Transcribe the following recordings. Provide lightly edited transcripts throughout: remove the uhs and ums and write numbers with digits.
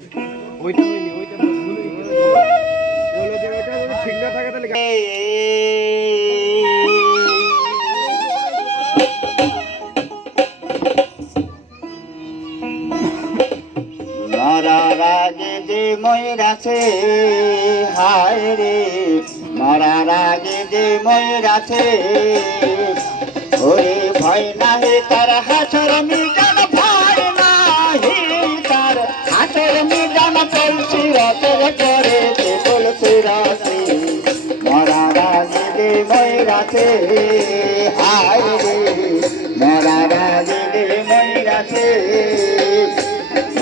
ওইটা হয়নি, ওইটা ভুল হয়ে গেল। বলো যে ওইটা যদি ঠিক না থাকে তাহলে মরার আগে যে ময়ূরাছে, হায় রে মরার আগে যে ময়ূরাছে, ওরে ভয় নাহি তার হাসর মিজান, ভয় নাহি তার হাসর মিজান, চলছি রতের করে বলছি রাতে মরার আগে যে ময়ূরাছে, হায় রে মরার আগে যে ময়ূরাছে,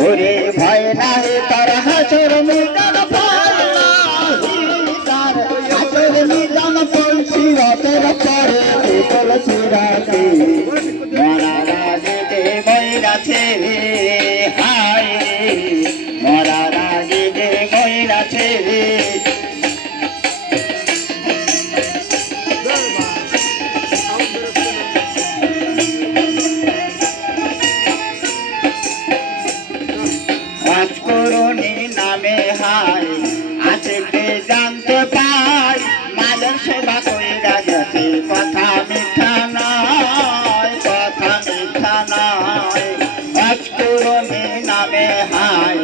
ওরে ভয় নাহি তার হাসর মিজান, ভয় নাহি তার হাসর মিজান, চলছি রতের করে বলছি রাতে মরার আগে যে ময়ূরাছে, হায় মরার আগে যে ময়ূরাছে। রাজকরণী নামে হায় আজকে জানতে পাই, মাদের সেবা কইরা গেছে, কথা মিথ্যা নয়, কথা মিথ্যা নয়। রাজকরণী নামে হায়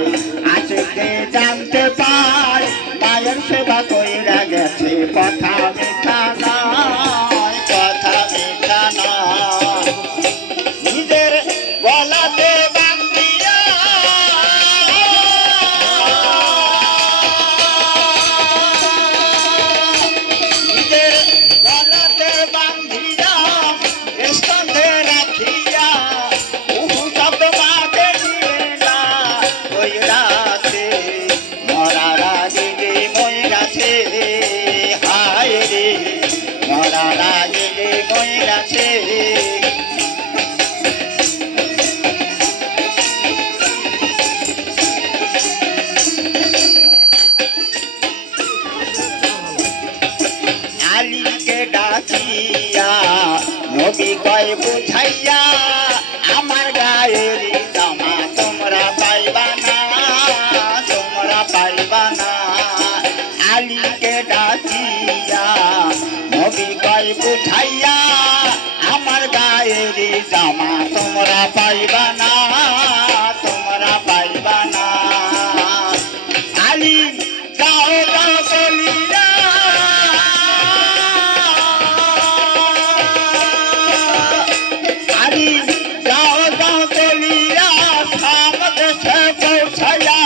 আজকে জানতে পাই, মায়ের সেবা কইরা গেছে, কথা মিথ্যা নয়, কথা মিথ্যা নয়। নিজের গলাতে বান্ধিয়া গলাতে বান্ধিয়া স্তম্ভে রাখিয়া বহু শব্দ মাঝে দিলে না ওই রাতে মরার আগে যে ময়ূরাছে, হায় রে মরার আগে যে ময়ূরাছে। আলীকে ডাকিয়া নবী কয় বুঝাইয়া, আমার গায়ের জামা তোমরা পাইবা না, তোমরা পাইবা না। আলীকে ডাকিয়া নবী কয় বুঝাইয়া, আমার গায়ের জামা তোমরা পাইবা না, তোমরা পাইবা না। আলী যাও যাও বলিয়া যাও যাও বলিয়া সামদেশে পৌঁছাইয়া,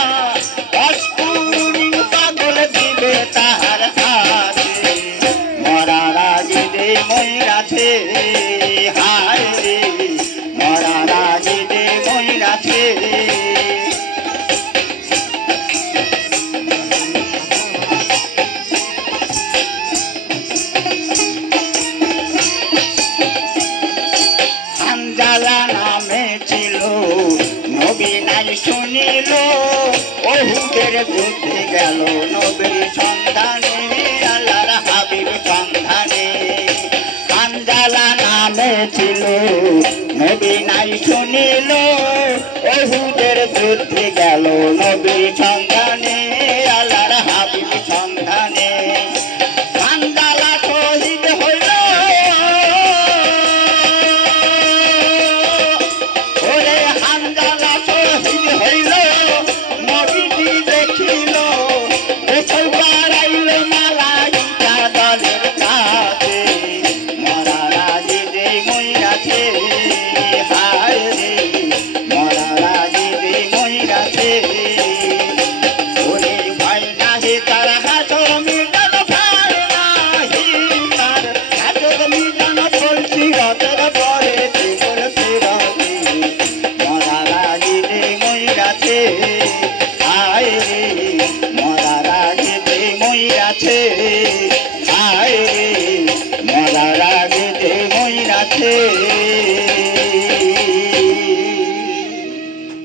অস্কুরি পাগল দিবে তাহার হাতে মরার আগে যে ময়ূরাছে, হায় রে মরার আগে যে ময়ূরাছে। হানজালা নামে ছিল নবী নাই শুনিল, ওহুদের যুদ্ধে গেল নবীর সন্ধানে, আল্লাহর হাবিব সন্ধানে। হানজালা নামে ছিল নবী নাই শুনিল, ওহুদের যুদ্ধে গেল নবীর সন্ধানে,